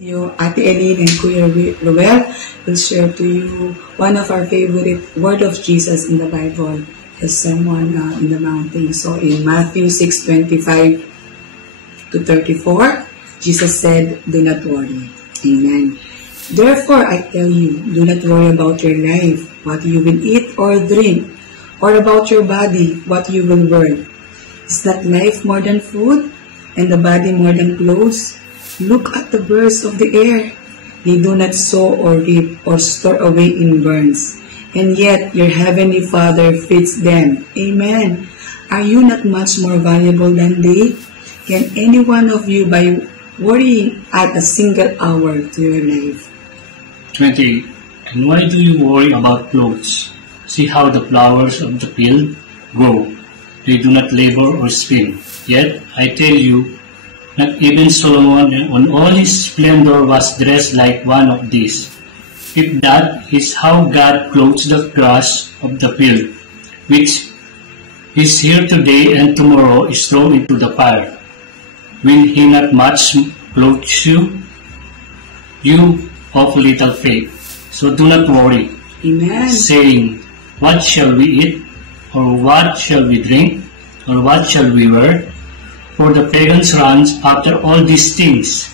You, Ate Eileen and Kuya Ruel will share to you one of our favorite word of Jesus in the Bible, his sermon in the mountain. So in Matthew 6:25 to 34, Jesus said, "Do not worry." Amen. "Therefore I tell you, do not worry about your life, what you will eat or drink, or about your body, what you will wear. Is not life more than food, and the body more than clothes? Look at the birds of the air. They do not sow or reap or store away in barns, and yet your heavenly Father feeds them. Amen. Are you not much more valuable than they? Can any one of you, by worrying, add a single hour to your life?" 28. And why do you worry about clothes? See how the flowers of the field grow. They do not labor or spin. Yet I tell you, not even Solomon on all his splendor was dressed like one of these. If that is how God clothes the grass of the field, which is here today and tomorrow is thrown into the fire, will he not much clothe you? You of little faith. So do not worry, Amen. saying, "What shall we eat? Or what shall we drink? Or what shall we wear?" For the pagans run after all these things,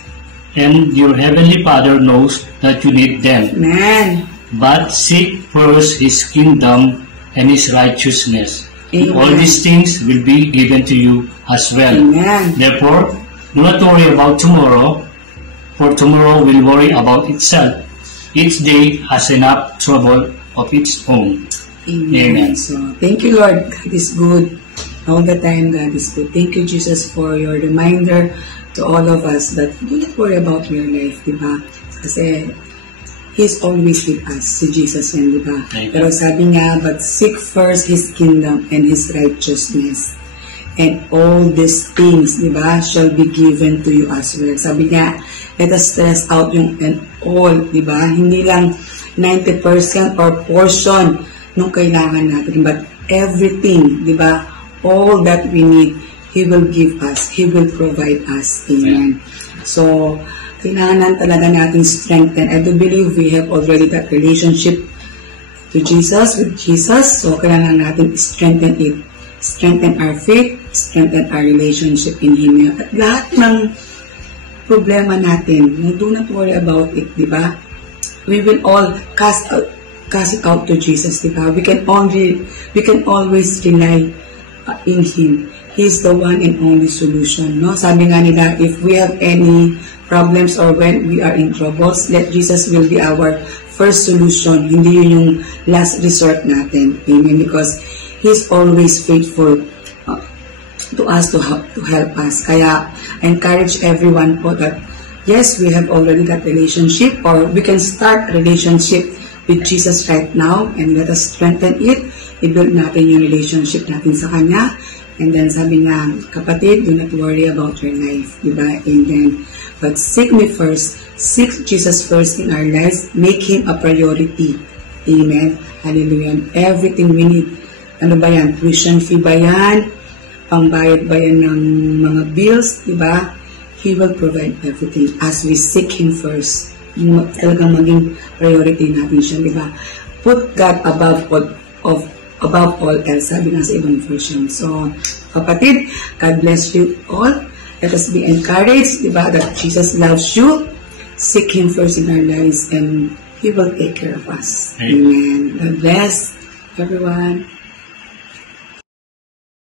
and your heavenly Father knows that you need them. Amen. But seek first His kingdom and His righteousness, and all Amen. these things will be given to you as well. Amen. Therefore, do not worry about tomorrow, for tomorrow will worry about itself. Each day has enough trouble of its own. Amen. Amen. So, thank you, Lord. God is good. All the time, God is good. Thank you, Jesus, for your reminder to all of us that do not worry about your life, di ba? Kasi He's always with us, si Jesus yan, di ba? Pero sabi niya, but seek first His kingdom and His righteousness. And all these things, di ba, shall be given to you as well. Sabi niya, let us stress out yung and all, di ba? Hindi lang 90% or portion nung kailangan natin, but everything, di ba? All that we need, He will give us. He will provide us. Amen. So, kailangan talaga natin strengthen. I do believe we have already that relationship to Jesus, with Jesus. So, kailangan natin strengthen it. Strengthen our faith, strengthen our relationship in Him. At lahat ng problema natin, do not worry about it, di ba? We will all cast it out to Jesus, di ba? We can always rely in Him. He is the one and only solution, no? Sabi nga nila, if we have any problems or when we are in troubles, let Jesus will be our first solution. Hindi yun yung last resort natin. Amen? Because He is always faithful to us to help us. Kaya, I encourage everyone po that, yes, we have already that relationship, or we can start a relationship with Jesus right now, and let us strengthen it. I-build natin yung relationship natin sa Kanya. And then sabi niya, kapatid, do not worry about your life. Diba? Amen. But seek me first. Seek Jesus first in our lives. Make Him a priority. Amen. Hallelujah. Everything we need. Ano ba yan? Tuition fee ba yan? Pangbayad ba yan ng mga bills? Diba? He will provide everything as we seek Him first. Yung talagang maging priority natin siya. Diba? Put God above all else, sabi nga sa ibang version. So, kapatid, God bless you all. Let us be encouraged, diba, that Jesus loves you. Seek Him first in our lives, and He will take care of us. Amen. God bless everyone.